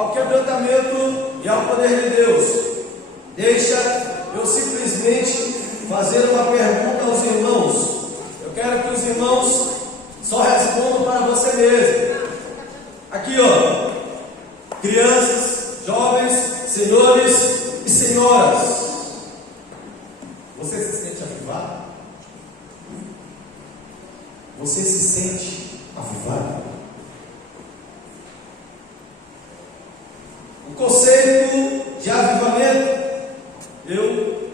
ao quebrantamento e ao poder de Deus. Deixa eu simplesmente fazer uma pergunta aos irmãos. Eu quero que os irmãos só respondam para você mesmo. Aqui, ó, crianças, jovens, senhores e senhoras. Você se sente avivado? Você se sente avivado? O conceito de avivamento, eu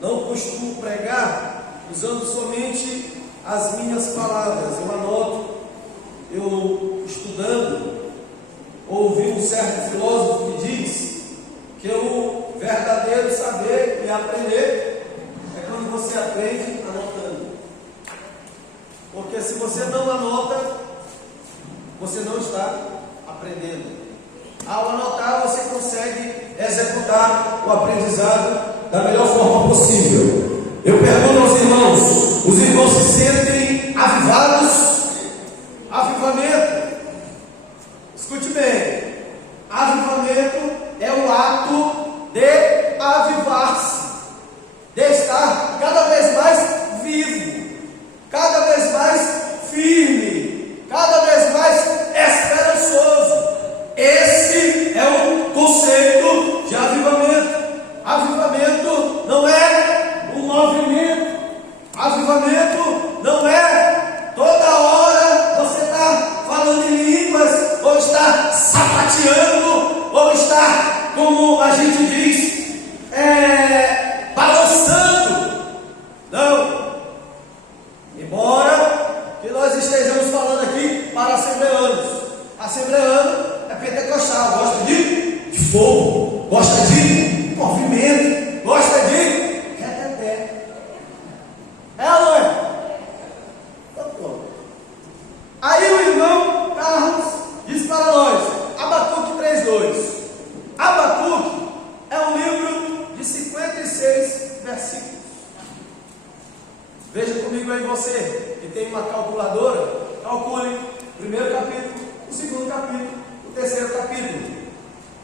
não costumo pregar usando somente as minhas palavras. Eu anoto, eu estudando, ouvi um certo filósofo que diz que o verdadeiro saber e aprender é quando você aprende anotando. Porque se você não anota, você não está aprendendo. Ao anotar, você consegue executar o aprendizado da melhor forma possível. Eu pergunto aos irmãos: os irmãos se sentem avivados? Avivamento, escute bem, avivamento é o ato de avivar-se, de estar cada vez mais vivo, cada vez mais firme, cada vez mais esperançoso. Esse é o conceito de avivamento. Avivamento não é um movimento, avivamento não é toda hora você está falando em línguas, ou está sapateando, ou está, como a gente diz, balançando. Não. Embora que nós estejamos falando aqui para assembleanos. Assembleano é pentecostal, gosta de fogo, gosta de movimento, gosta de reteté. É ou não é? Aí o irmão Carlos diz para nós, Abacuque 3:2. Abacuque é um livro de 56 versículos. Veja comigo aí, você que tem uma calculadora, calcule o primeiro capítulo, o segundo capítulo, o terceiro capítulo.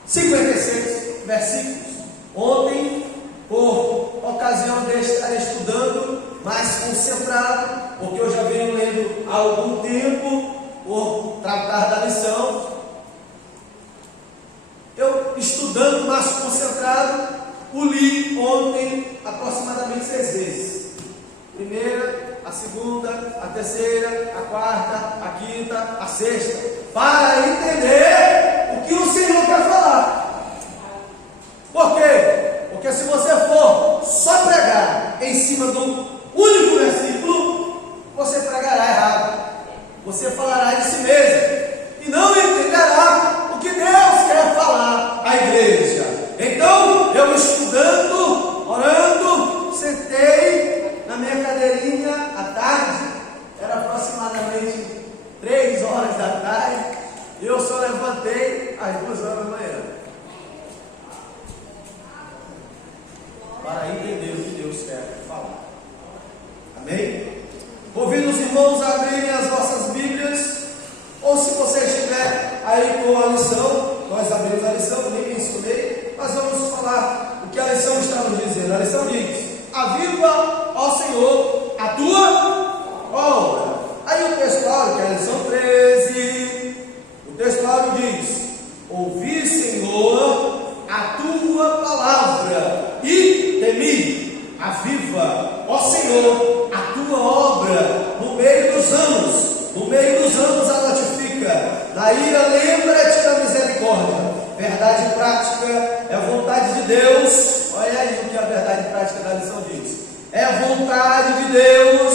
56 versículos. Ontem, por ocasião de estar estudando mais concentrado, porque eu já venho lendo há algum tempo, por tratar da lição, eu estudando mais concentrado, o li ontem aproximadamente 6 vezes. Primeira, a segunda, a terceira, a quarta, a quinta, a sexta, para entender o que o Senhor quer falar. Por quê? Porque se você for só pregar em cima do único versículo, você pregará errado. Você falará de si mesmo e não entenderá o que Deus quer falar à igreja. Então, eu estudando, orando, sentei na minha cadeirinha à tarde, era aproximadamente 3 horas da tarde, e eu só levantei às 2 horas da manhã, para entender o que Deus quer falar. Amém? Convido os irmãos a abrirem as vossas Bíblias, ou se você estiver aí com a lição, nós abrimos a lição, nem mencionei, mas vamos falar o que a lição está nos dizendo. A lição diz: aviva, ó Senhor, a tua obra. Aí o textuário, que é a lição 13, o textuário diz: ouvi, Senhor, a tua palavra e temi. Aviva, ó Senhor, a tua obra no meio dos anos. No meio dos anos a notifica. Na ira lembra-te da misericórdia. Verdade prática é a vontade de Deus. Olha aí o que a verdade prática da lição diz. É a vontade de Deus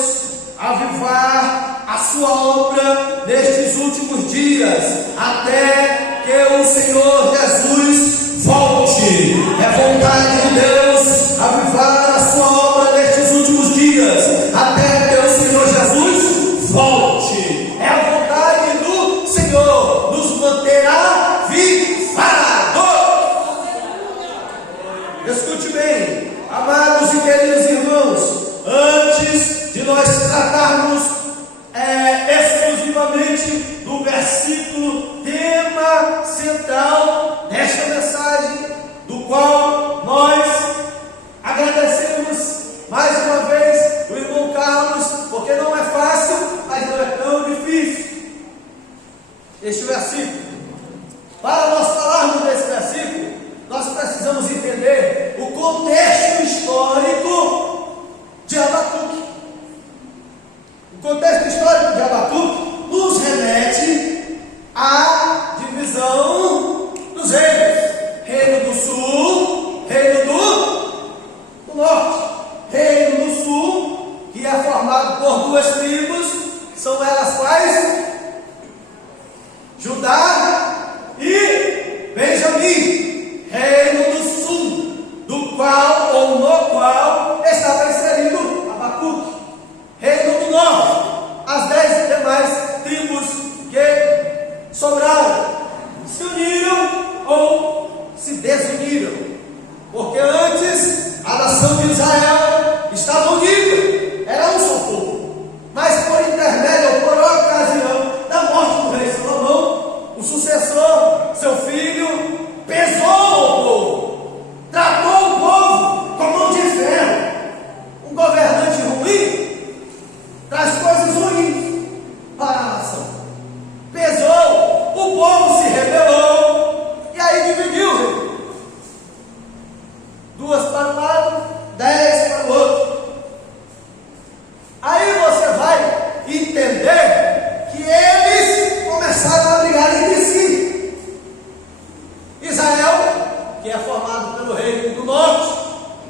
avivar a sua obra nestes últimos dias, até que o Senhor Jesus volte. É vontade de Deus avivar a sua obra nestes últimos dias, até que o Senhor Jesus volte. É a vontade do Senhor nos manter avivados. Escute bem, amados e queridos irmãos, antes de nós tratarmos exclusivamente do versículo de tema central desta mensagem, do qual nós agradecemos mais uma vez o irmão Carlos, porque não é fácil, mas não é tão difícil. Este versículo, para nós falarmos desse versículo, nós precisamos entender o contexto histórico de Abacuque. O contexto histórico de Abacuque nos remete à divisão dos reinos: reino do sul, reino do norte. Reino do sul, que é formado por duas tribos, são elas quais? Judá e Benjamim. Reino do sul, do qual ou no qual estava inserido Abacuque. Reino do norte, as 10 demais tribos que sobraram se uniram ou se desuniram, porque antes a nação de Israel estava unida, era um só povo, mas por intermédio ou por ocasião da morte do rei Salomão, o sucessor, seu filho, pesou o povo, tratou o povo com mão de ferro. Um governante ruim traz coisas ruins para a nação. Pesou, o povo se rebelou, e aí dividiu. 2 para um lado, 10 para o outro. Aí você vai entender que eles começaram a brigar entre si. Israel, que é formado pelo reino do norte,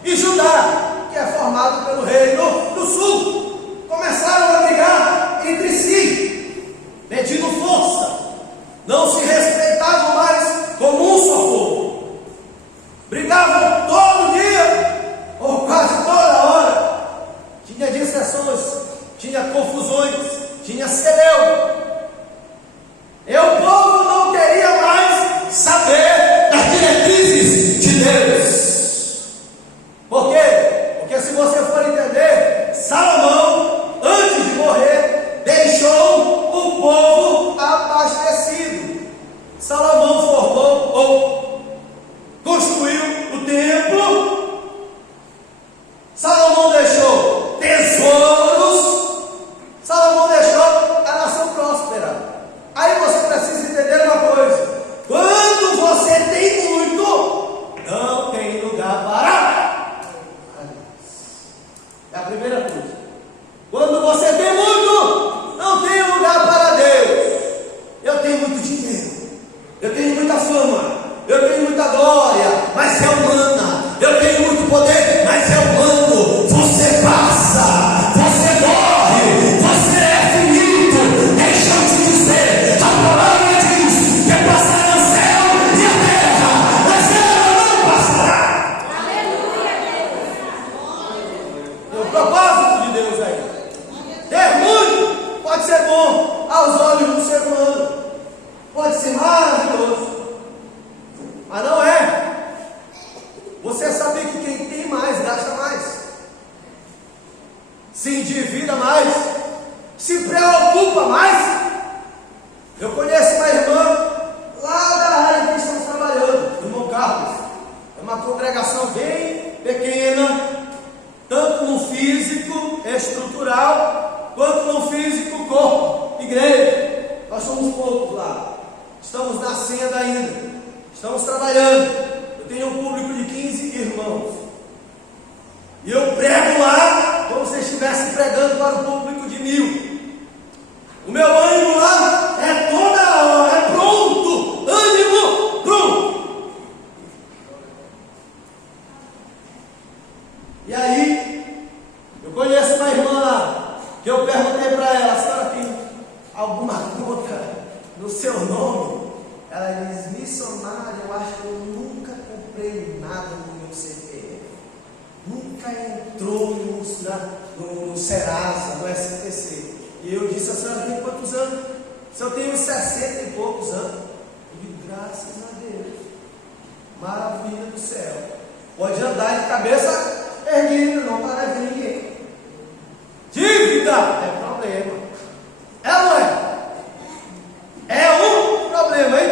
e Judá, que é formado pelo reino do sul, começaram a brigar entre si, medindo força. Não se respeitavam mais como um só povo. Brigavam todo dia, ou quase toda hora. Tinha dissensões, tinha confusões, tinha celeuma. E o povo não queria mais saber das diretrizes de Deus. Por quê? Porque se você for entender, Salomão, antes de morrer, deixou o povo abastecido. Salomão formou ou construiu o templo. Salomão deixou tesouros. Salomão deixou a nação próspera. Aí você precisa entender uma coisa: quando você tem muito, não tem lugar para. É a primeira coisa. Quando você tem muito, não tem lugar para Deus. Eu tenho muito dinheiro, eu tenho muita fama, eu tenho muita glória, mas é humana. Eu tenho muito poder, mas é humano. Você passa, você morre, você é finito. Deixa eu te dizer, a palavra diz que passará o céu e a terra, mas ela não passará. É o propósito de Deus aí. Ter muito pode ser bom aos olhos do ser humano, pode ser maravilhoso, mas não é. Você sabia que quem tem mais gasta mais, se endivida mais, se preocupa mais. Eu conheço uma irmã lá da área que estamos trabalhando, o irmão Carlos. É uma congregação bem pequena, tanto no físico estrutural, quanto no físico corpo, igreja. Nós somos poucos lá, estamos nascendo ainda, estamos trabalhando. Eu tenho um público de 15 irmãos, e eu prego lá como se estivesse pregando para um público de 1000. O meu ânimo lá é toda hora, é pronto, ânimo pronto. E aí, eu conheço uma irmã lá, que eu perguntei para ela: a senhora tem alguma conta no seu nome? Ela diz: missionária, eu acho que eu nunca comprei nada no meu CPF, nunca entrou no Serasa, no SPC. E eu disse: a senhora tem quantos anos? Se eu tenho 60 e poucos anos. Eu digo: graças a Deus, maravilha do céu, pode andar de cabeça erguida, não para de ninguém. Dívida é problema, é ou não é? É um problema, hein?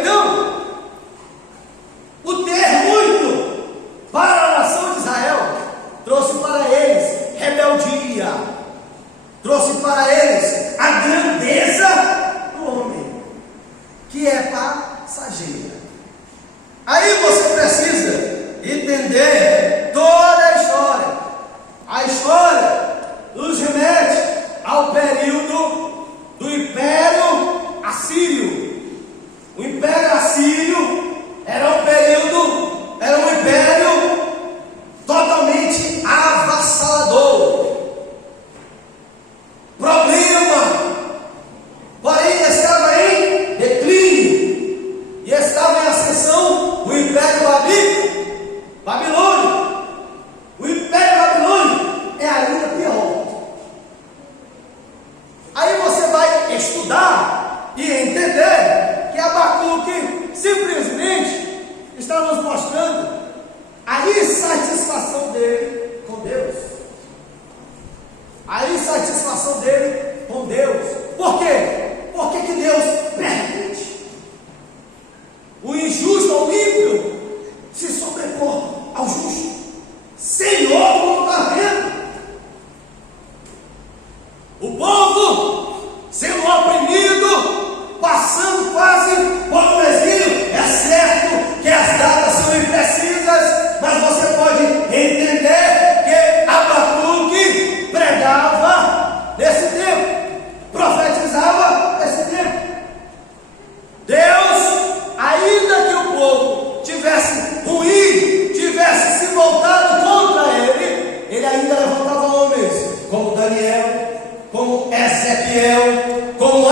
Senhor, como está vendo? O povo sendo oprimido, passando quase por um exílio. É certo que as datas são imprecisas, mas você pode entender que Abacuque pregava nesse tempo, profetizava nesse tempo. Deus, ainda que o povo tivesse ruído, tivesse se voltado contra ele ainda levantava homens como Daniel, como Ezequiel, como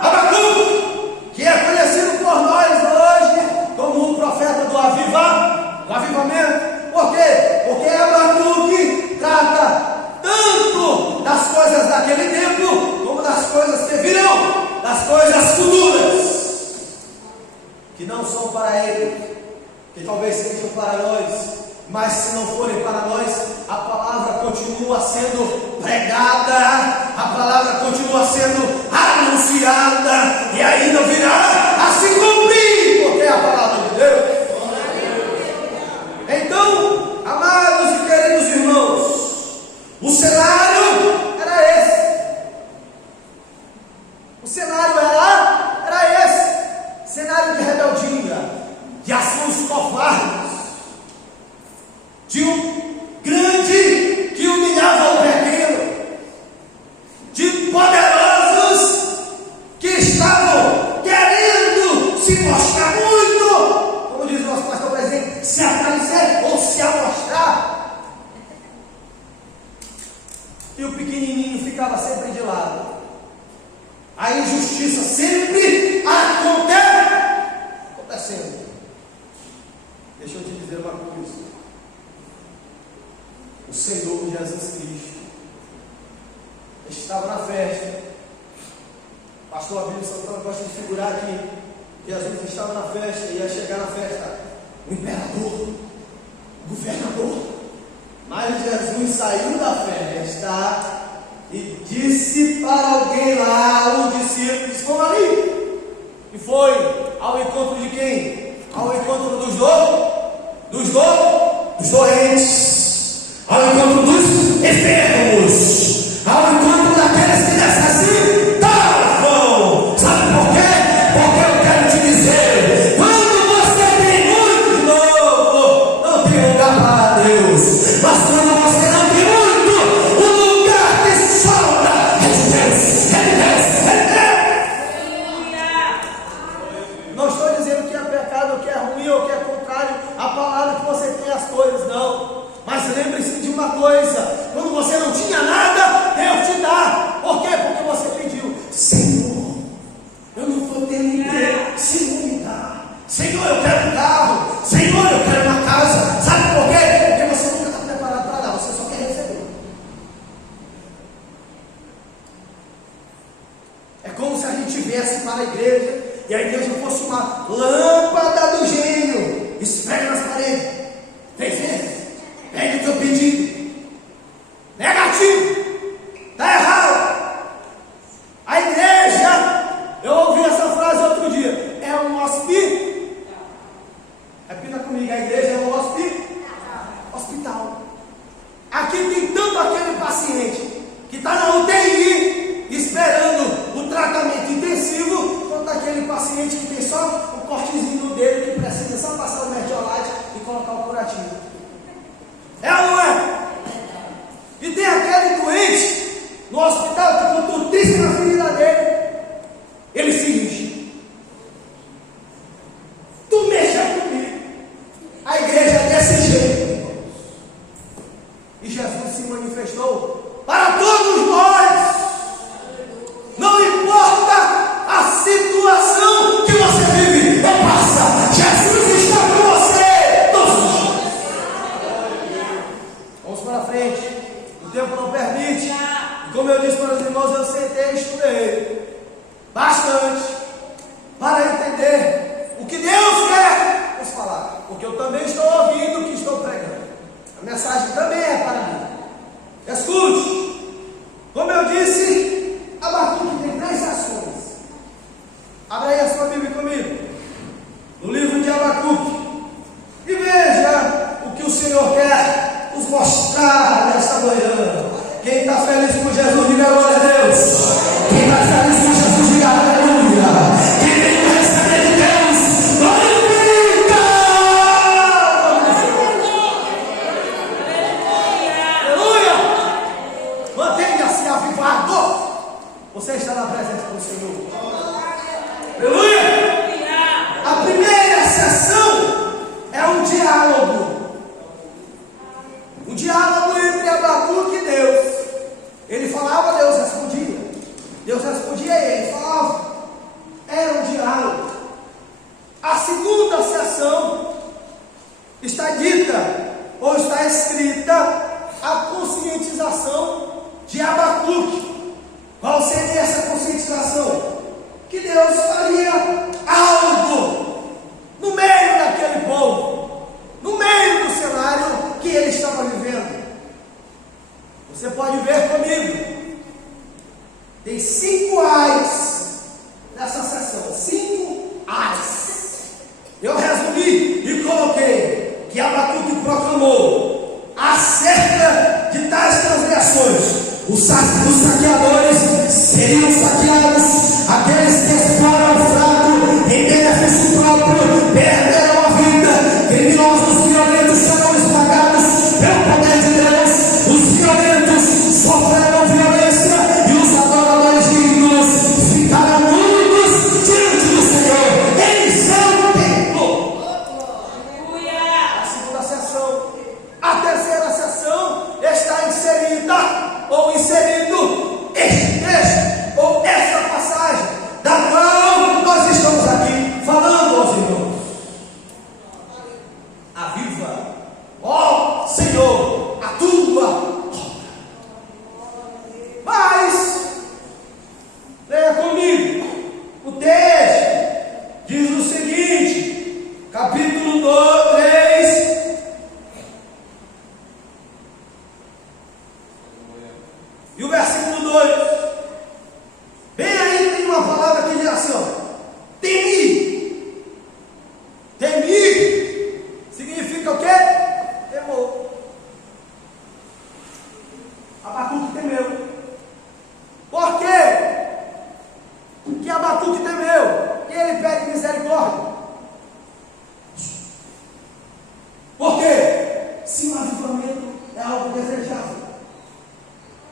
Abacuque, que é conhecido por nós hoje como o profeta do avivamento. Por quê? Porque Abacuque trata tanto das coisas daquele tempo, como das coisas que virão, das coisas futuras, que não são para ele, que talvez sejam para nós. Mas se não forem para nós, a palavra continua sendo pregada, a palavra continua sendo anunciada, e ainda virá a se cumprir, porque é a palavra de Deus. Então, amados e queridos irmãos, o cenário era esse. O cenário era esse. Cenário de rebeldia, de ações covardes, de um grande que humilhava o pequeno, de poderosos que estavam querendo se mostrar muito, como diz o nosso pastor presidente, se aparecer ou se amostrar, e o pequenininho ficava sempre de lado. A injustiça sempre acontecendo. Deixa eu te dizer uma coisa. O Senhor Jesus Cristo estava na festa. Pastor Abílio Santana gosta de figurar aqui. Jesus estava na festa, ia chegar na festa o imperador, o governador. Mas Jesus saiu da festa e disse para alguém lá, um discípulo, disse: vamos ali. E foi ao encontro de quem? Ao encontro dos doentes, ao encontro dos enfermos, ao encontro daqueles que necessitavam. Sabe por quê? Porque eu quero te dizer, quando você tem muito de novo, não tem lugar para Deus. Mas quando você não tem muito, o lugar que sobra é de Deus, é de Deus, é de Deus. Não estou dizendo que é pecado, que é ruim ou que é contrário à palavra que você tem as coisas, não. Mas lembre-se de uma coisa: quando você não tinha nada, Deus te dá. Por quê? Porque você pediu: Senhor, eu não estou tendo emprego, Senhor me dá. Senhor, eu quero um carro. Senhor, eu quero uma casa. Sabe por quê? Porque você nunca está preparado para dar, você só quer receber. É como se a gente viesse para a igreja e a igreja fosse uma lâmpada do gênio. Esfrega nas paredes. 3 vezes. Pega o teu pedido. Negativo. Está errado. A igreja, eu ouvi essa frase outro dia, é um hospital. Repita comigo: a igreja é um hospital. Aqui tem tanto aquele paciente que está na UTI esperando o tratamento intensivo, quanto aquele paciente que tem só o cortezinho no dedo, que precisa só passar o mertiolate e colocar o curativo. É ou não é? E tem aquele doente no hospital que, com tudo na ferida dele, ele se enche. Tu mexa comigo. A igreja é desse jeito. E Jesus se manifestou para todos nós. Não importa a situação que você vive ou passa, Jesus está com você todos os dias. Vamos para frente. O tempo não permite. E como eu disse para os irmãos, eu sentei e estudei bastante para entender o que Deus quer nos falar. Porque eu também estou ouvindo o que estou pregando. A mensagem também é para mim. Escute. Como eu disse, Abacuque tem 3 ações. Abra aí a sua Bíblia comigo, no livro de Abacuque, e veja o que o Senhor quer nos mostrar nesta manhã. Quem está feliz com Jesus, diga glória a Deus. Quem está feliz com Jesus, diga aleluia. Quem vem receber de Deus, glorifica. Aleluia. Mantenha-se avivado. Você está na presença do Senhor. Aleluia. A primeira sessão é um diálogo. Um diálogo entre Abacuque e Deus. Ele falava, Deus respondia. Deus respondia a ele, falava. Era um diálogo. A segunda sessão está dita, ou está escrita, a conscientização de Abacuque. Qual seria essa conscientização? Que Deus faria algo no meio daquele povo, no meio do cenário que ele estava vivendo. Você pode ver comigo, tem 5 ais nessa sessão, 5 ais. Eu resumi e coloquei que Abacuque proclamou acerca de tais transgressões. Os saqueadores seriam saqueados, aqueles que exploram o fraco em benefício próprio perderão a vida, criminosos violentos serão esmagados pelo poder de Deus, os violentos sofrerão violência e os adoradores de ídolos ficarão mudos diante do Senhor em seu templo. A segunda sessão. A terceira sessão está inserida ou inserido este texto ou esta passagem da qual nós estamos aqui falando aos irmãos. Aviva, ó Senhor, a tua obra. Mas leia comigo o texto, diz o seguinte, capítulo 3. E o versículo 2, bem aí tem uma palavra que diz assim, ó, temi. Temi significa o quê? Temor. Abacuque temeu. Por quê? Que Abacuque temeu? E ele pede misericórdia. Por quê? Se o avivamento é algo desejável,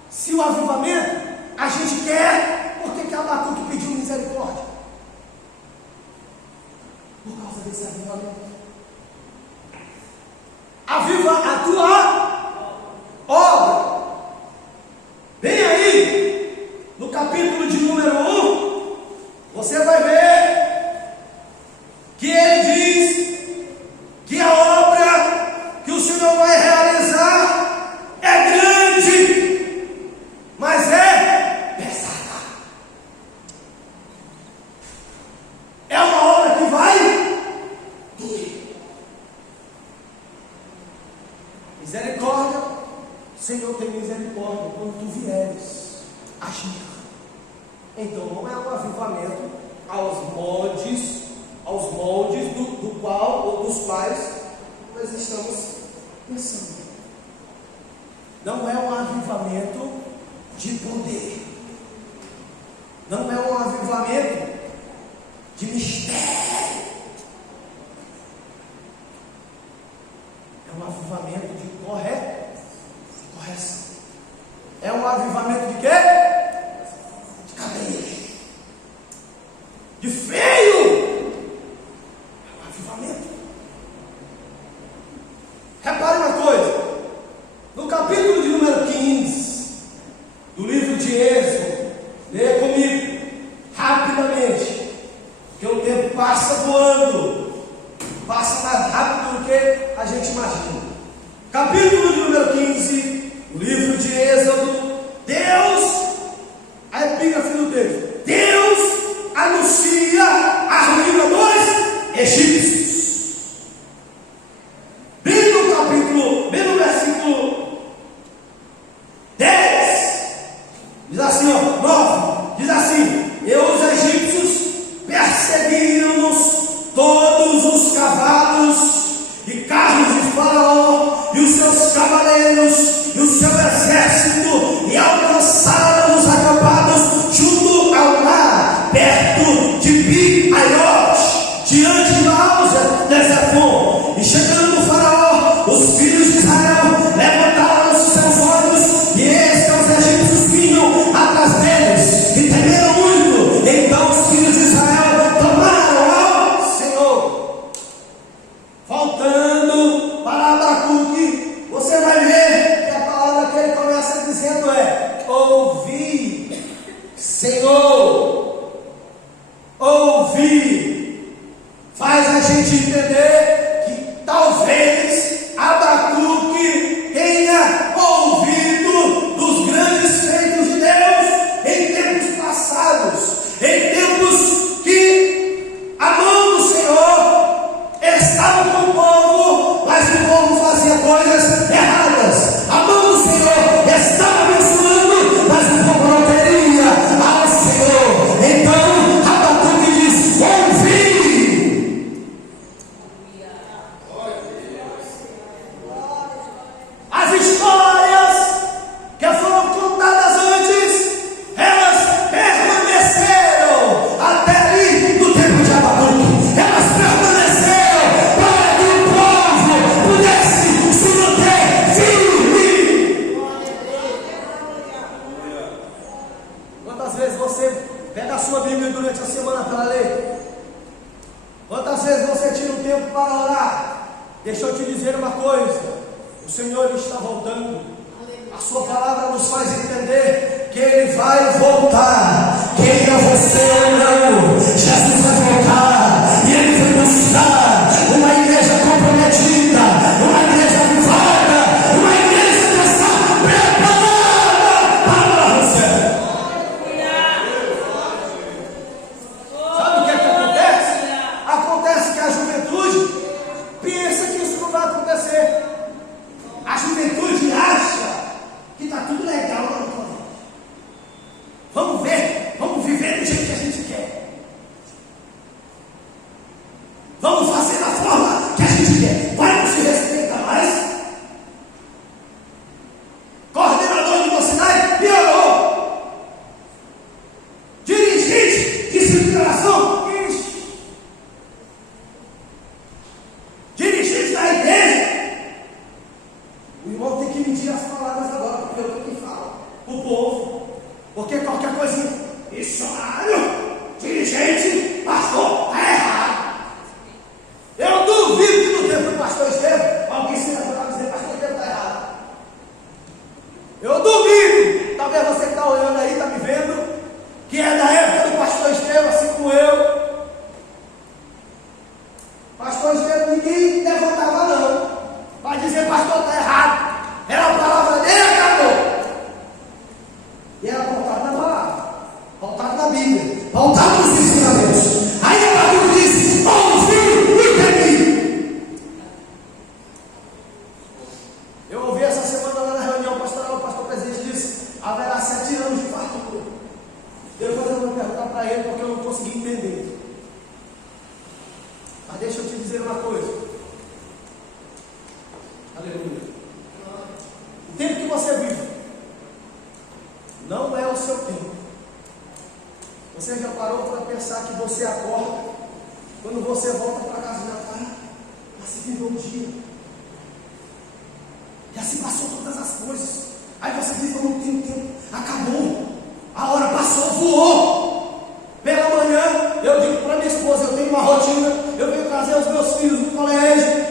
se o avivamento a gente quer, por que Abacuque pediu misericórdia? Por causa desse avivamento. Aviva a tua obra. Bem aí, no capítulo de número 1, você vai ver que ele diz que a obra que o Senhor vai realizar é grande, mas é pesada. É uma obra que vai doer. Misericórdia, Senhor, tem misericórdia quando tu vieres agir. Então não é um avivamento aos moldes do qual ou dos quais nós estamos pensando. Não é um avivamento de poder. Não é um avivamento de mistério. É um avivamento de correção. É um avivamento de quê? De cadeia. De freio. É um avivamento. Repare uma coisa. No capítulo de número 15 do livro de Êxodo, leia comigo rapidamente, porque o tempo passa voando, passa mais rápido do que a gente imagina. Capítulo de número 15 do livro de Êxodo, Deus cavaleiros e o seu exército, e alcançaram os acampados junto ao mar, perto de Pi-Hahirote, diante de Baal-Zefon. E chegando o faraó, os filhos de Israel levantaram os seus olhos, e eis que os egípcios vinham atrás deles, e temeram muito. Então os filhos de Israel clamaram ao Senhor. Voltando para Abacuque, você vai ver que a palavra que ele começa dizendo é: ouvi, Senhor, ouvi. Faz a gente entender que talvez Abacuque tenha ouvido dos grandes feitos de Deus em tempos passados, em tempos que a mão do Senhor estava com o povo, mas o povo fazia coisas erradas. A mão do Senhor estava abençoando, mas o povo não queria ao Senhor. Então Abacuque diz: ouvi. As histórias que foram contadas antes, elas permaneceram até ali no tempo de Abacuque. Elas permaneceram para que o povo pudesse se manter firme. Quantas vezes você pega a sua Bíblia durante a semana para ler? Quantas vezes você tira um tempo para orar? Deixa eu te dizer uma coisa: o Senhor está voltando. A sua palavra nos faz entender que Ele vai voltar. Queira você ou não, Jesus vai voltar. E Ele vai buscar uma igreja comprometida, uma igreja avivada, uma igreja que está preparada para você. Sabe o que é que acontece? Acontece que a juventude pensa que isso não vai acontecer. A juventude acha que está tudo legal lá no colégio. Vamos ver, vamos viver do jeito que a gente quer. Vamos fazer da forma que a gente quer. Vai não se respeita mais. Coordenador de mocidade piorou. Dirigente de circulação, dirigente da igreja. O irmão tem que medir as palavras agora, porque eu tenho que falar. O povo, porque qualquer coisinha, missionário, dirigente, pastor, está errado. Eu duvido que no tempo do pastor Estevam, alguém se levantar e dizer: pastor Estevam está errado. Eu duvido. Talvez você que está olhando aí, está me vendo, que é da época do pastor Estevam, assim como eu. Pastor Estevam, ninguém levantava não para dizer: pastor, está errado. Era a palavra dele, acabou. E era pautado na palavra, pautado na Bíblia, pautado nos ensinamentos. Aí Abacuque disse: ouvi e temi. Eu ouvi essa semana lá na reunião pastoral, o pastor presidente disse: haverá 7 anos de fartura. Eu vou fazer uma pergunta para ele, porque eu não consegui entender. Mas deixa eu te dizer uma coisa. Aleluia. O tempo que você vive não é o seu tempo. Você já parou para pensar que você acorda, quando você volta para casa já se viveu um dia, já se passou todas as coisas. Aí você diz: eu não tenho tempo, acabou, a hora passou, voou. Pela manhã eu digo para minha esposa: eu tenho uma rotina, eu venho trazer os meus filhos do colégio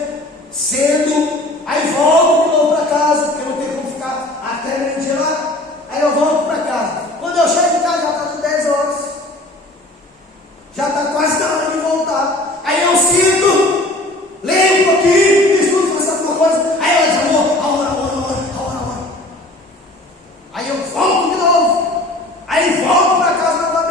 cedo. Aí volto de novo para casa, porque eu não tenho como ficar até meio-dia lá. Aí eu volto para casa. Quando eu chego em casa já está de 10 horas. Já está quase na hora de voltar. Aí eu sinto, leio um pouquinho, estudo, faço alguma coisa. Aí ela diz: amor, a hora. Aí eu volto de novo. Aí volto para casa novamente.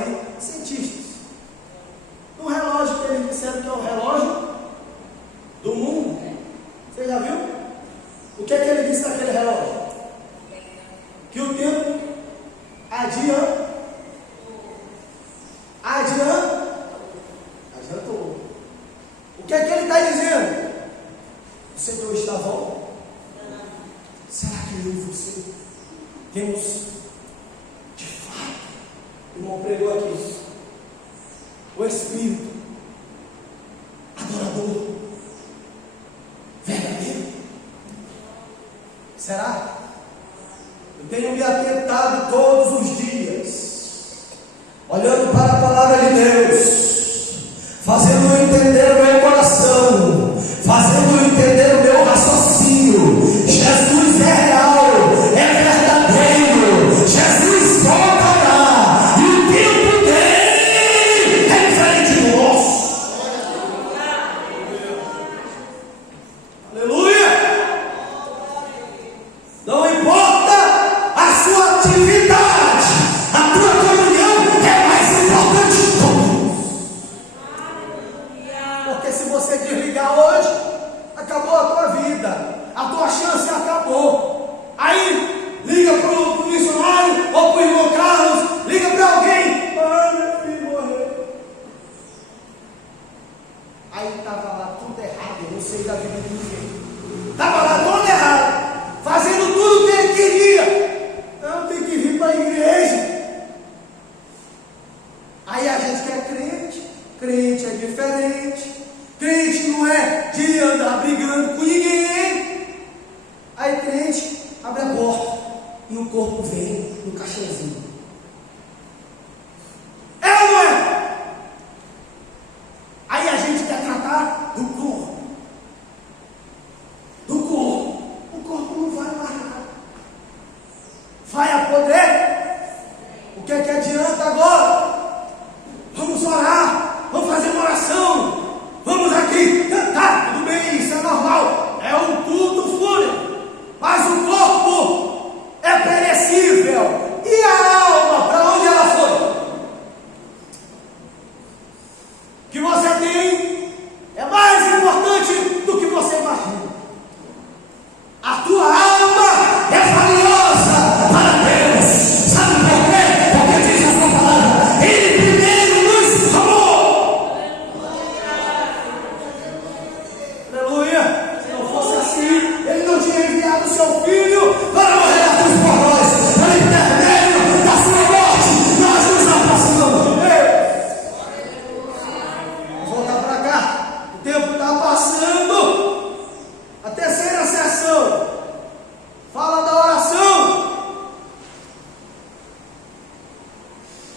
aí cientistas. Um relógio que eles disseram que é o relógio do mundo. Você já viu? O que é que ele disse naquele relógio? Que o tempo adiantou. O que é que ele está dizendo? O Senhor está bom? Será que eu e você temos, de fato, o irmão pregou aqui, o Espírito adorador verdadeiro? Será? Eu tenho me atentado todos os dias, olhando para a palavra de Deus, fazendo entender o meu coração, fazendo entender o meu raciocínio. Jesus é real, é verdadeiro. Jesus voltará e o tempo dele é diferente do nosso. Aleluia! Não importa a sua atividade, a tua comunhão é mais importante que tudo. Porque se você desligar hoje, acabou a tua vida, a tua chance acabou. Aí liga para o missionário ou para o irmão Carlos, liga para alguém. Ai, meu filho morreu. Aí estava lá tudo errado, eu não sei da vida de ninguém. Estava lá todo errado, fazendo tudo o que ele queria. Não, tem que vir para a igreja. Aí a gente que é crente, crente é diferente. Crente não é de andar brigando com ninguém. Aí crente abre a porta e o corpo vem no caixãozinho. É ou não é? Aí a gente quer tratar do corpo. Do corpo. O corpo não vai mais nada. Vai apodrecer. O que é que adianta agora? Vamos orar. Vamos fazer uma oração. Vamos aqui cantar, tudo bem, isso é normal, é um culto fúnebre, mas o corpo é perecível, e a alma, para onde ela foi? O que você tem é mais importante do que você imagina. A tua alma é valiosa para Deus. Sabe por quê? Porque diz a sua palavra, Ele primeiro nos amou. Aleluia! Se não fosse assim, Ele não tinha enviado o seu Filho para morrer na cruz por nós. Pelo intermédio da sua morte, nós nos aproximamos de Deus. Vamos voltar para cá. O tempo está passando. A terceira sessão fala da oração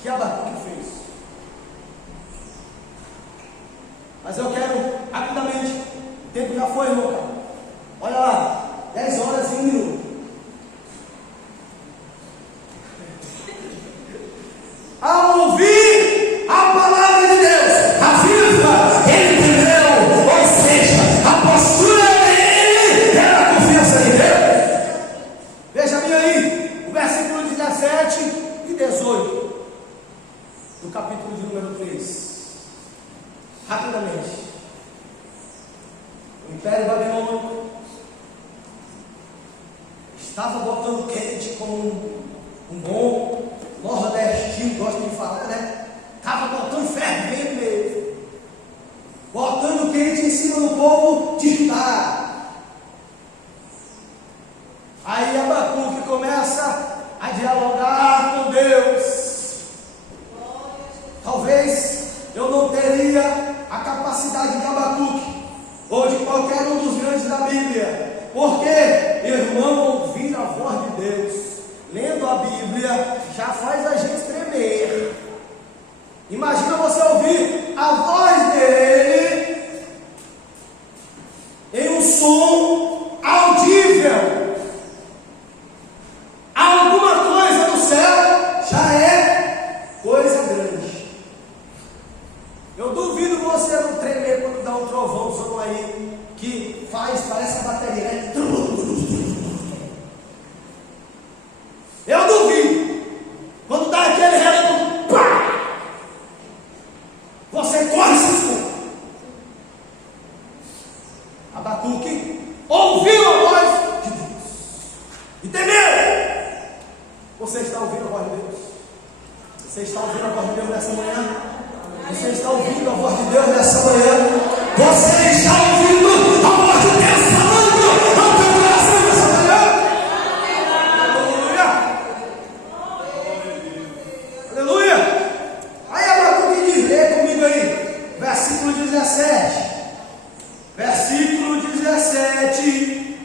que Abacuque fez. Mas eu quero rapidamente, o tempo já foi, irmão, cara. Olha lá, 10 horas e 1 minuto. Ao ouvir a palavra de Deus, a viva, ele entendeu, ou seja, a postura dele era a confiança em Deus. Veja bem aí, o versículo 17 e 18 do capítulo de número 3. Rapidamente. O Império Babilônico estava botando quente como um bom nordestino gosta de falar, né? Estava botando fervendo mesmo, botando quente em cima do povo de Judá. Aí Abacuque começa a dialogar com Deus. Talvez eu não teria a capacidade de Abacuque ou de qualquer um dos grandes da Bíblia, porque, irmão, ouvir a voz de Deus lendo a Bíblia já faz a gente tremer. Imagina você ouvir a voz dele em um som audível. Alguma coisa no céu já é coisa grande. Eu duvido você não tremer quando dá um trovãozão aí que faz, parece a bateria, né? Eu duvido. Quando dá aquele relâmpago, pá! ouvindo a voz de Deus nessa manhã? Você está ouvindo a voz de Deus falando ao teu coração nessa manhã? Aleluia! Aleluia! Aí Abacuque diz, lê comigo aí, versículo 17. Versículo 17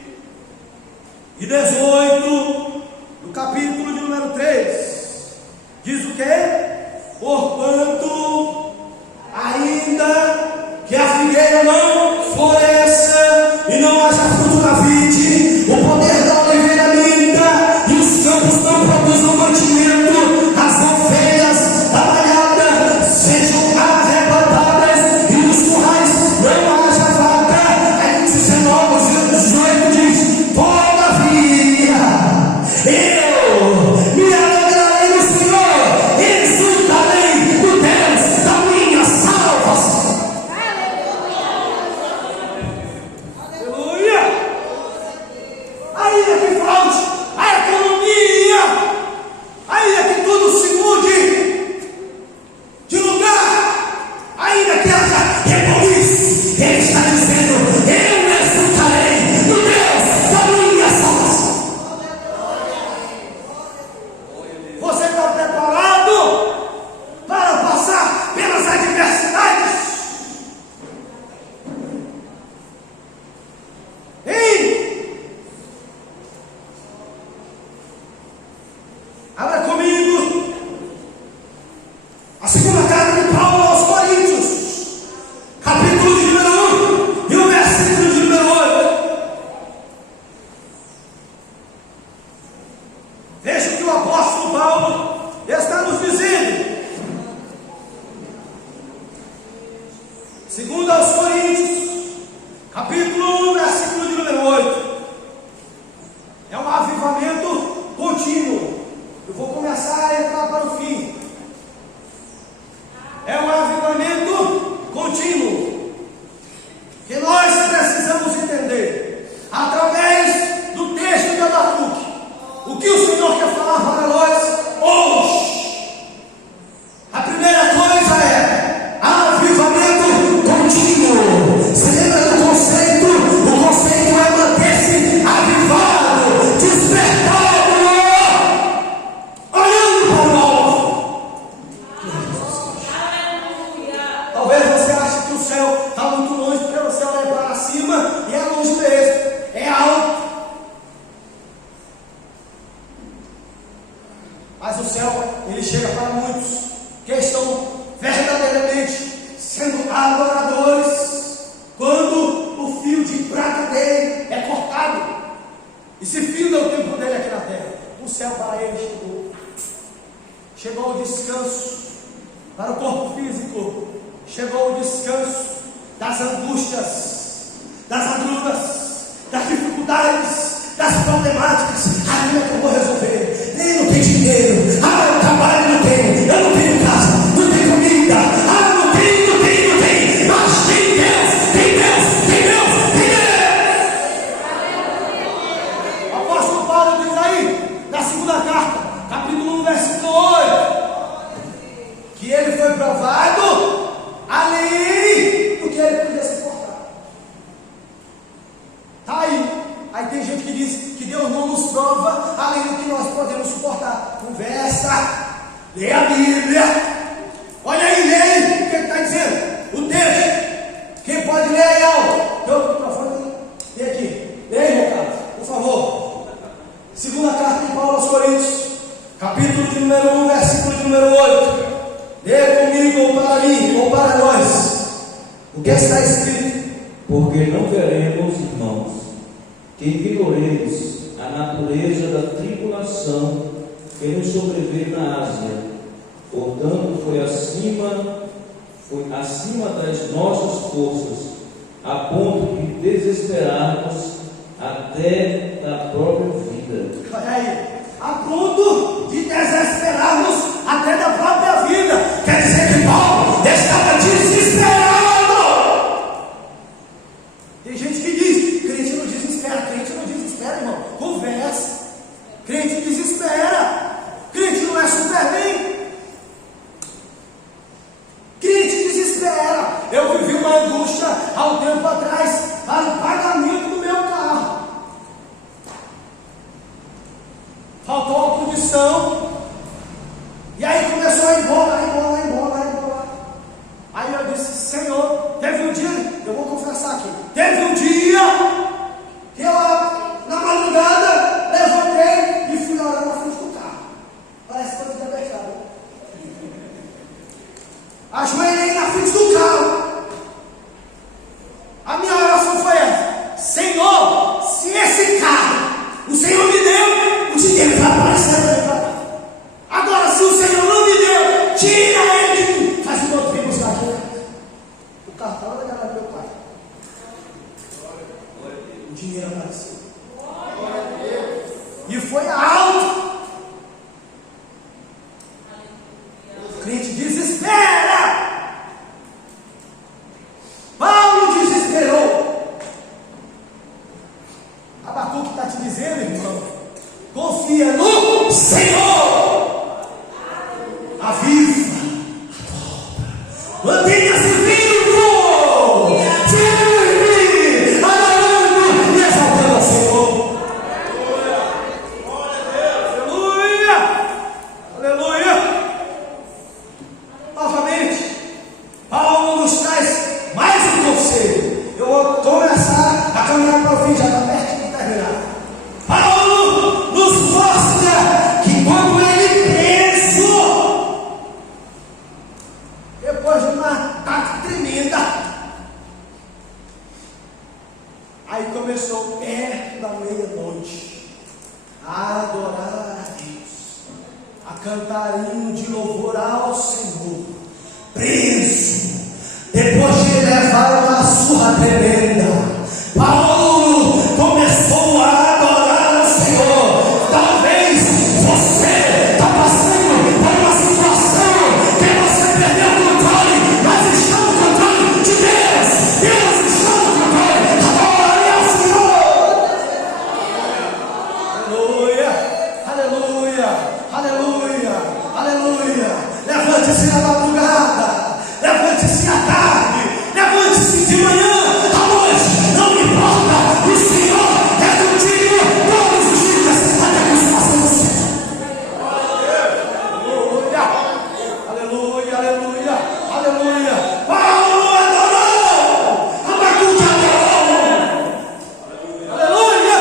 e 18 do capítulo de número 3. Diz o quê? Porquanto ainda que a figueira não floresça e não haja fruto na vide, o poder da oliveira minta e os campos não produzam mantimento, as ovelhas da malhada sejam arrebatadas e nos currais não haja vaca. Aí 19 e 18 diz: todavia eu me alegrarei no Senhor, exultarei no Deus da minha salvação. Aleluia! Ainda que falte a economia, ainda que tudo se mude de lugar, ainda que haja rebuliço, Ele está dizendo: eu exultarei no Deus da minha salvação. Você está preparado para passar pelas adversidades? Hein? Abra comigo a segunda carta de Paulo aos Coríntios, capítulo de número 1 e o versículo de número 8. Veja o que o apóstolo Paulo está nos dizendo. Segundo aos Coríntios, capítulo 1, versículo de número 8. É um avivamento contínuo. Eu vou começar a entrar para o fim. É um avivamento contínuo que nós precisamos entender através do texto de Abacuque. O que o Senhor quer falar para nós hoje? A primeira coisa é avivamento contínuo. Você lembra do conceito? O conceito é manter-se avivado, despertado, olhando para o alto. Talvez você ache que o céu está muito longe, porque o céu é para cima e é longe mesmo, é alto. Mas o céu, ele chega para muitos que estão verdadeiramente sendo adoradores quando o fio de prata dele é cortado. Esse fio é o tempo dele aqui na terra. O céu para ele chegou. Chegou o descanso para o corpo físico. Chegou o descanso das angústias, das agruras, das dificuldades, das problemáticas. Como é que eu vou resolver? Nem não tem dinheiro. Eu trabalho, não tenho. Eu não tenho casa, não tenho comida. Não tem. Mas tem Deus. O apóstolo Paulo diz aí, na segunda carta, capítulo 1, versículo 8, que ele foi provado além do que ele podia suportar. Tá aí. Aí tem gente que diz que Deus não nos prova além do que nós podemos suportar. Conversa, lê a Bíblia. Olha aí, lê aí o que ele está dizendo. O texto. Quem pode ler aí alto? Tem outro microfone? Tem aqui. Lê aí, meu Carlos, por favor. Segunda carta de Paulo aos Coríntios, capítulo de número 1, versículo de número 8. Lê comigo, ou para mim, ou para nós. O que está escrito? Porque não veremos, irmãos, que ignoremos a natureza da tribulação que nos sobreveio na Ásia. Portanto, foi acima das nossas forças, a ponto de desesperarmos até da própria vida. Olha aí, a ponto de desesperarmos até da própria vida. Quer dizer que Paulo estava desesperado. Tem gente que diz, crente não desespera, irmão. Conversa. Crente desespera. Crente não é Superman. Crente desespera. uma angústia há um tempo atrás para o pagamento do meu carro. Faltou a condição. E aí começou a embolar. Aí eu disse: Senhor, teve um dia, eu vou confessar aqui, teve um dia que eu, na madrugada, levantei e fui orar na frente do carro. Parece que eu tinha pecado. Ajoelhei na frente do carro. A minha oração foi essa: Senhor, se esse carro o Senhor me deu, o dinheiro vai aparecer para mim. Agora, se o Senhor não me deu, tira ele de mim. Faz um outro vir buscar aqui. O carro estava na garagem do meu pai. O dinheiro apareceu. E foi alto. O crente desespera. Paulo desesperou. Abacuque está te dizendo, irmão: confia no Senhor. Aviva, mantenha-se vivo, firme, adorando e exaltando ao Senhor. Aleluia. Novamente, Paulo nos traz mais um conselho. Eu vou começar a caminhar para o fim, já está perto de terminar. Paulo nos mostra que quando ele preso, depois de uma ataque tremenda, aí começou perto da meia-noite a adorar a Deus, a cantar hino de louvor ao Senhor, preso, depois de levar uma surra tremenda. Paulo começou a adorar ao Senhor. Talvez você está passando por uma situação que você perdeu o controle, mas está no controle de Deus. Deus está no controle. Adore ao Senhor. Aleluia, aleluia, aleluia, aleluia. Levante-se na madrugada, levante-se à tarde, levante-se de manhã, à noite, não importa. O Senhor é contigo todos os dias até a consumação do céu. Aleluia, aleluia, aleluia. Paulo adorou, Abacuque adorou. Aleluia.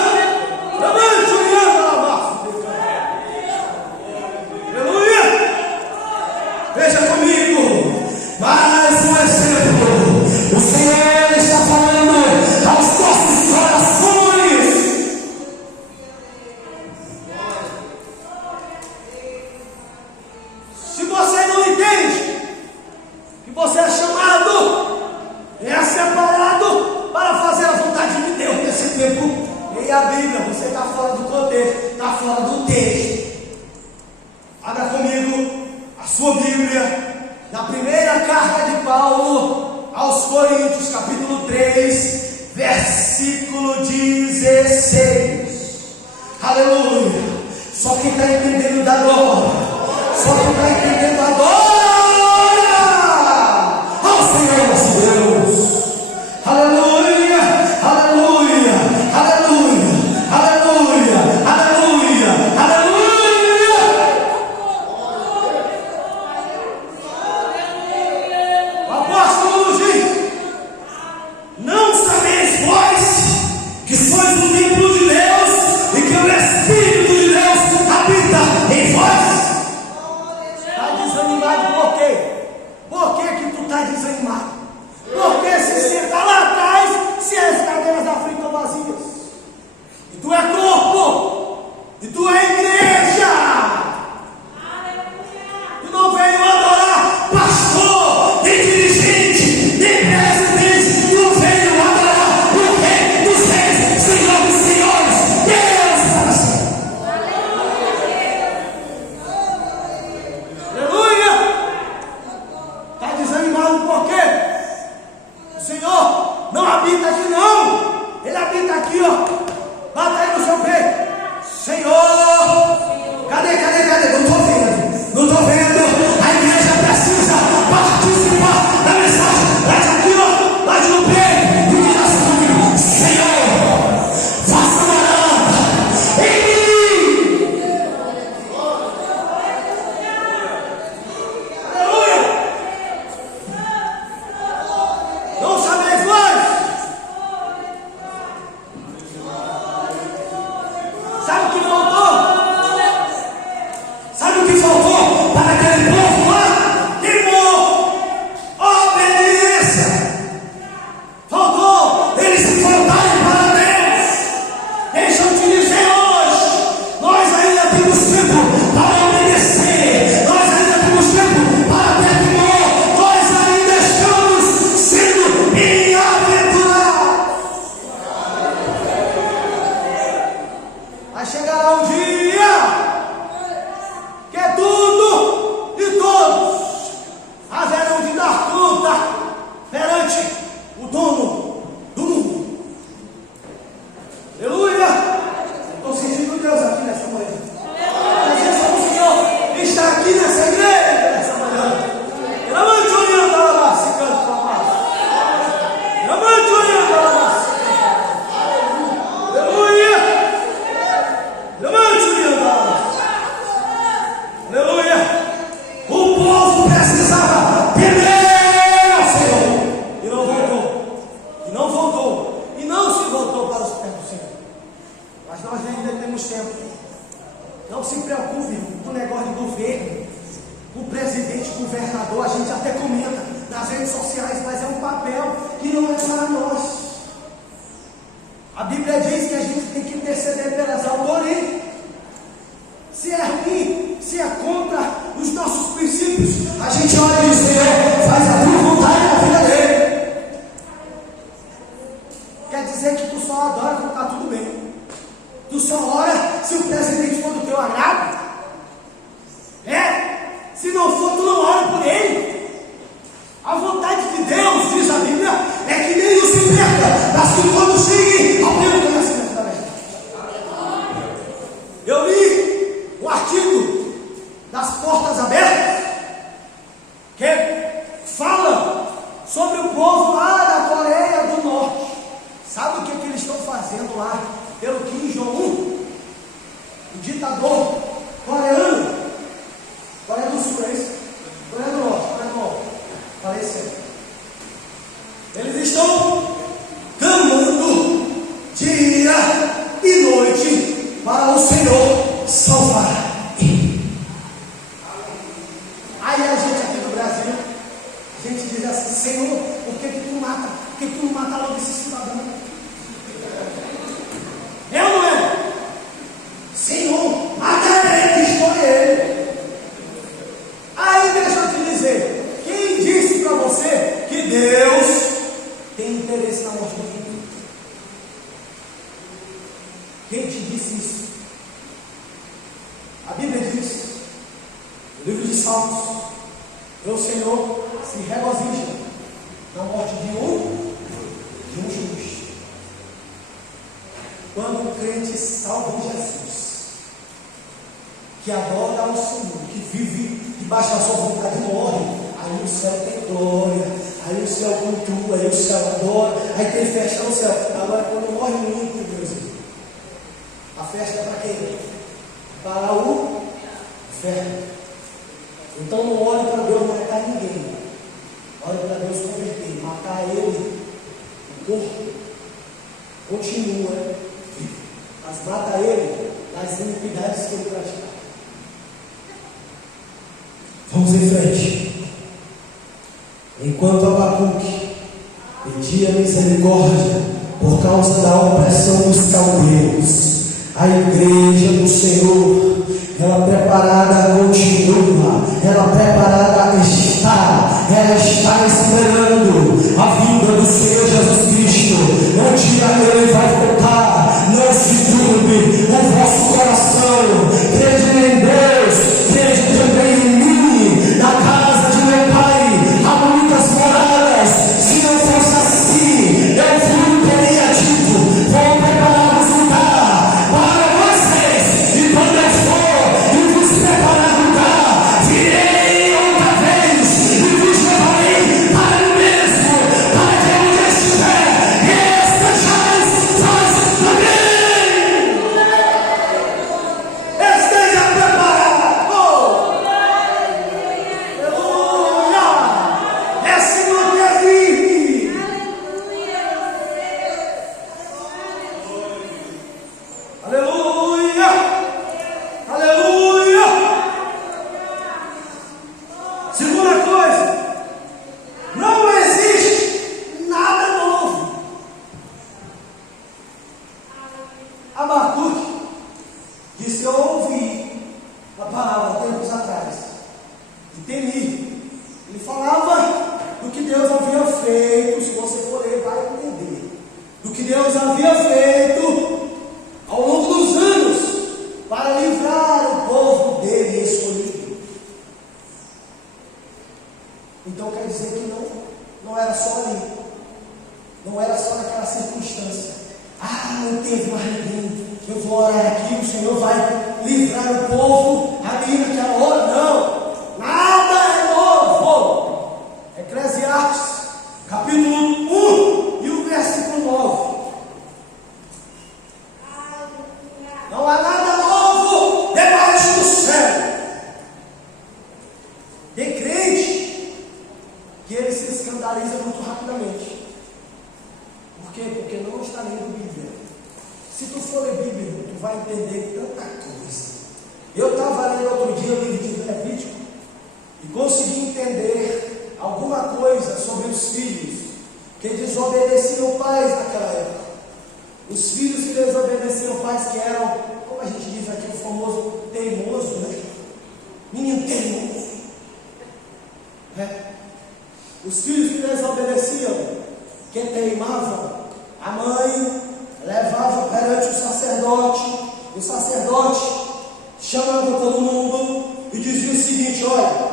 Aleluia. Veja comigo mais um exemplo. O Senhor está falando aos nossos corações. Se você não entende que você é chamado, é separado para fazer a vontade de Deus nesse tempo, leia a Bíblia. Você está fora do contexto, está fora do texto. Abra comigo a sua Bíblia na primeira carta de Paulo aos Coríntios, capítulo 3, versículo 16. Aleluia. Só quem está entendendo da glória, só quem está entendendo a glória ao Senhor nosso Deus. Aleluia, aleluia, aleluia, aleluia, aleluia, aleluia. O apóstolo nos diz: não sabeis vós que sois o templo de Deus e que o Espírito de Deus habita em vós? Está desanimado por quê? Por que tu está desanimado? Porque se senta lá atrás, se as cadeiras da frente estão vazias. E tu é corpo, e tu é igreja. Tu não veio adorar pastor, nem dirigente, nem presidente. Tu veio adorar o Rei dos Reis, Senhor dos Senhores, Deus para sempre. Aleluia. Está desanimado por quê? O Senhor não habita aqui não. Ele habita aqui, ó. Bata aí no seu peito. Senhor, cadê? Não estou vendo. A igreja precisa participar da mensagem. Bate aqui, ó. voltar perante o dono do mundo. Aleluia! Estou sentindo Deus aqui nessa manhã. A presença do Senhor está aqui nessa igreja nessa manhã. Levante olhando a lavar, se canta a paz. Levante olhando a lavar. Aleluia! Levante olhando a lavar. Aleluia! O povo precisava temer ao Senhor. E não voltou. E não voltou. E não se voltou para os pés do Senhor. Mas nós ainda temos tempo. Não se preocupe com o negócio de governo. O presidente, governador, a gente até comenta nas redes sociais, mas é um papel que não é para nós. A Bíblia diz que a gente tem que interceder pelas autorias. Se é ruim, se é contra os nossos princípios, a gente olha e diz: Senhor, faz a tua vontade na vida dele. Quer dizer que tu só adora quando está tudo bem. Tu só ora se o presidente for do teu agrado. Se não for, tu não ora por ele. A vontade de Deus, diz a Bíblia, é que nem os se perca, mas que quando cheguem ao pleno conhecimento da verdade. Eu li um artigo das Portas Abertas que fala sobre o povo lá da Coreia do Norte. Sabe o que eles estão fazendo lá pelo Kim Jong-un? O ditador coreano. Coreia do Sul, é isso? Coreia do Norte, Coreia do Norte. Faleceu. Eles estão clamando dia e noite para o Senhor salvar ele. Aí a gente aqui no Brasil, a gente diz assim: Senhor, por que tu não mata? Por que tu não mata logo esse cidadão? É ou não é? Senhor, mata ele, destrói ele. Aí deixa eu te dizer, quem disse para você que Deus tem interesse na morte do filho? Quem te disse isso? A Bíblia diz, no livro de Salmos, que o Senhor se regozija na morte de um justo. Quando o crente salva em Jesus, que adora ao Senhor, que vive debaixo da sua vontade, morre, aí o céu tem glória, aí o céu cultua, aí o céu adora, aí tem festa no céu. Agora, quando morre muito, Deus, a festa é para quem? Para o inferno. Então não olhe para Deus matar ninguém, olhe para Deus converter, matar ele, o corpo continua vivo, mas mata ele nas iniquidades que ele pratica. Vamos em frente. Enquanto Abacuque pedia misericórdia por causa da opressão dos caldeus, a igreja do Senhor, ela preparada continua, ela preparada está, ela está esperando a vinda do Senhor Jesus Cristo. Um dia ele vai voltar. Não se turbe o vosso coração. Crede em Deus, crede também em mim. Na casa de meu Pai há muitas moradas. Se não fosse assim, eu fui teria dito: vou preparar-vos lugar para vocês. E quando eu for e vos preparar lugar, virei outra vez e vos levarei para mim mesmo, para que onde eu estiver, estejais vós também. Esteja preparado. Aleluia. É se manter firme. Aleluia. Aleluia. Segunda coisa, não existe nada novo. Abacuque disse: eu ouvi a palavra tempos atrás e temi. Ele falava do que Deus havia feito. Se você for ler, vai entender do que Deus havia feito ao longo dos anos para livrar o povo dele escolhido. Então quer dizer que não era só ali, não era só naquela circunstância. Não teve mais ninguém, eu vou orar aqui, o Senhor vai livrar o povo ali naquela hora. Não, nada é novo. Eclesiastes, capítulo 1 e o versículo 9. Não há nada novo debaixo do céu. Tem crente que ele se escandaliza muito rapidamente. Por quê? Porque não está lendo Bíblia. Se tu for ler Bíblia, tu vai entender tanta coisa. Eu estava lendo outro dia o livro de Levítico e consegui entender alguma coisa sobre os filhos que desobedeciam pais naquela época. Os filhos que desobedeciam pais, que eram, como a gente diz aqui, o famoso teimoso, né? Menino teimoso. Os filhos que desobedeciam, que teimavam, a mãe levava perante o sacerdote chamava todo mundo e dizia o seguinte: olha,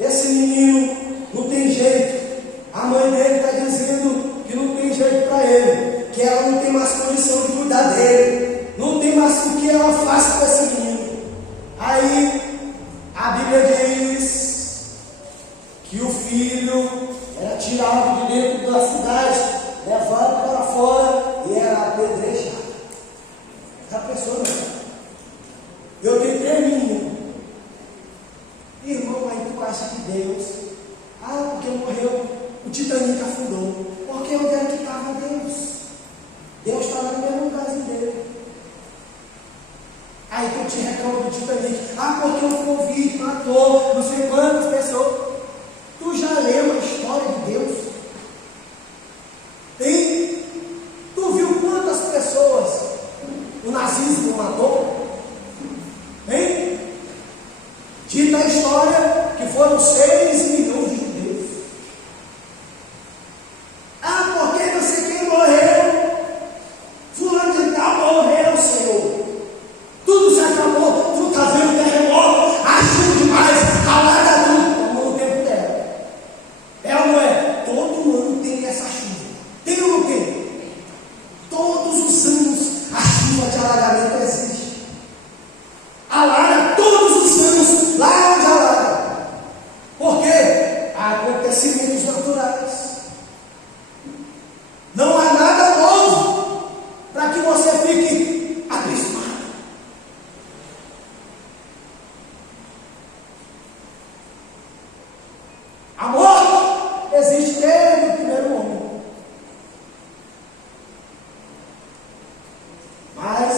esse menino não tem jeito, a mãe dele está dizendo que não tem jeito para ele, que ela não tem mais condição de cuidar dele, não tem mais o que ela faça com esse menino. Aí a Bíblia diz que o filho era tirado de dentro da cidade, levado para fora e era apedrejado. Já pensou, não? Eu tenho 3 meninos. Irmão, aí tu acha que Deus, porque morreu, o Titanic afundou. Porque onde é que estava Deus? Deus está lá no mesmo lugarzinho dele. Aí tu te reclama do Titanic. Porque o Covid matou não sei quantas pessoas. Tu já leu a história de Deus? Tu viu quantas pessoas o nazismo matou? Dita a história que foram 6 milhões de judeus. Porque não sei quem morreu. Fulano de tal morreu, Senhor. Tudo se acabou. Tu está vendo terremoto, chuva demais, alaga tudo. Como no tempo dela. É ou não é? Todo ano tem essa chuva. Tem ou não tem? Todos os anos a chuva de alagamento existe. Alaga todos os anos lá onde alaga. Por quê? Há acontecimentos naturais. Não há nada novo para que você fique abismado. A morte existe desde o primeiro homem. Mas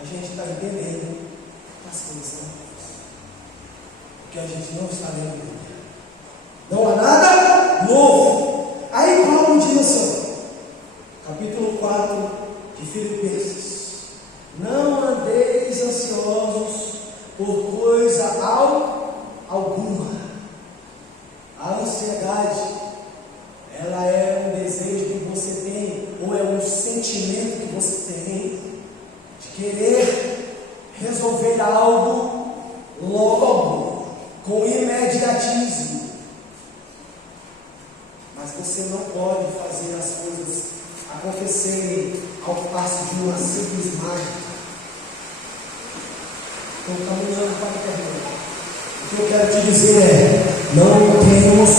a gente está entendendo as coisas, porque a gente não está lendo Bíblia. Não há nada novo. Aí Paulo diz assim, capítulo 4 de Filipenses: não andeis ansiosos por coisa alguma. A ansiedade, ela é um desejo que você tem, ou é um sentimento que você tem de querer resolver algo logo, com imediatismo. Mas você não pode fazer as coisas acontecerem ao passo de uma simples mágica. Estou caminhando para terminar. O que eu quero te dizer é: não temos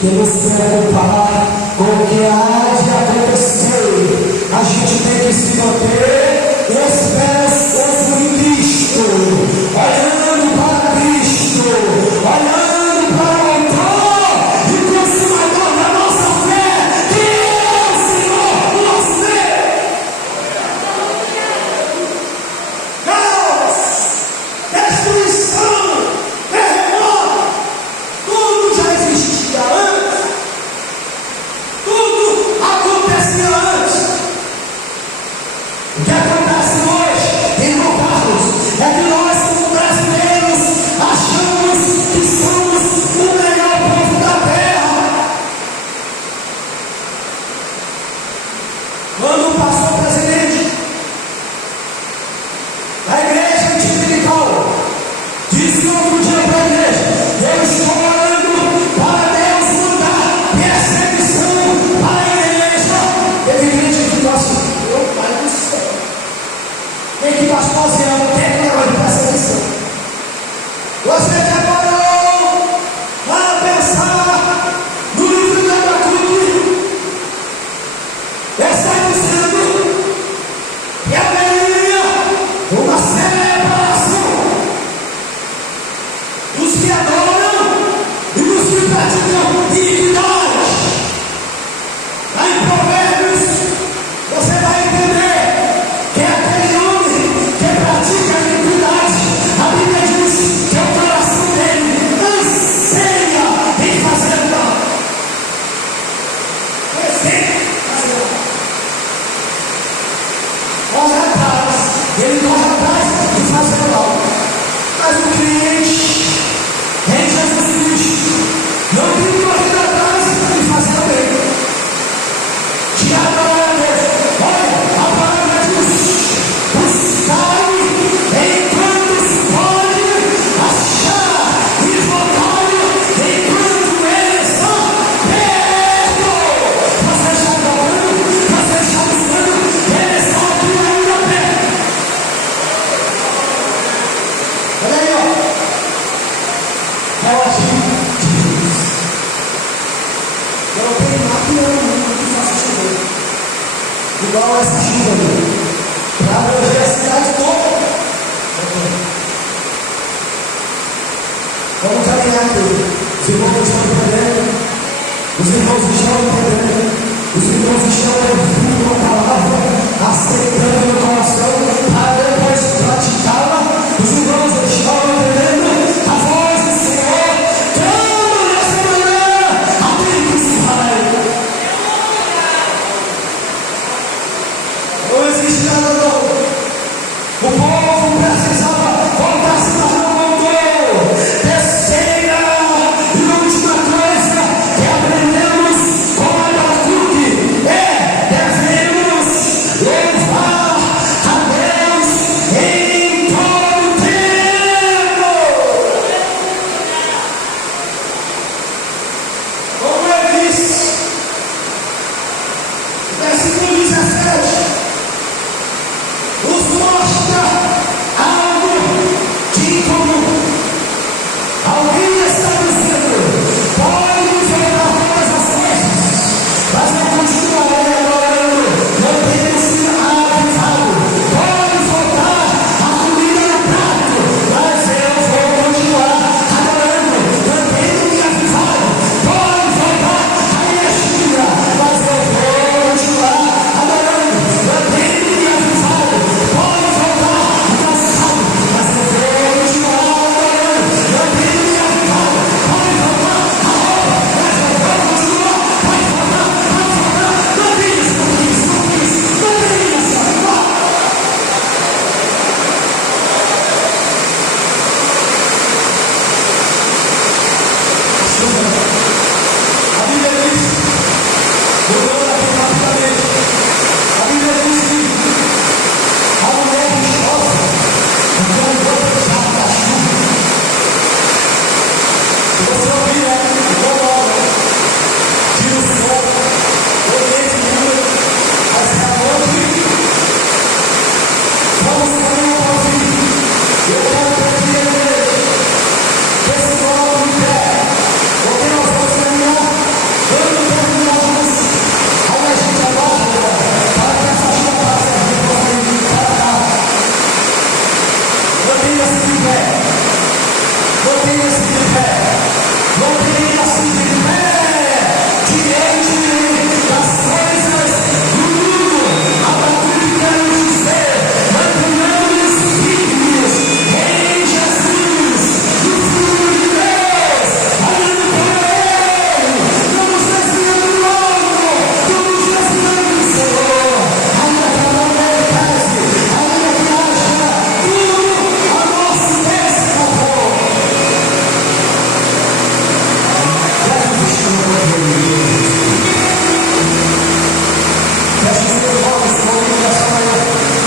que nos preocupar com o que há de acontecer. A gente tem que se manter esperançoso em Cristo, olhando para Cristo, olhando para o autor e consumador da nossa fé, que é o Senhor nosso Deus. Caos, destruição, terremoto, tudo já existia antes, tudo acontecia antes. O que aconteceu? com 11 anos, quem é que vai para essa lição? Você demorou a pensar no livro de Abacuque. Está dizendo que haveria uma celebração dos que adoram e dos que praticam iniquidade. Lá em Provérbios, você vai entender que é aquele homem que pratica iniquidade. A Bíblia diz que o coração dele anseia em fazer mal. Corre atrás, ele corre atrás de fazer mal. Mas o cliente em Jesus Cristo não tem corrido atrás de fazer o bem, de adorar a Deus. Olha, a palavra diz: buscai enquanto se pode achar, e invocai enquanto ele está perto. Você está adorando, você está buscando, ele está aqui ainda perto. Olha aí, ó. É o agir de Deus. Eu não tenho nada no mundo que faça chover, igual essa chuva ali, para abranger a cidade toda. Vamos caminhar aqui. Os irmãos estão entendendo, os irmãos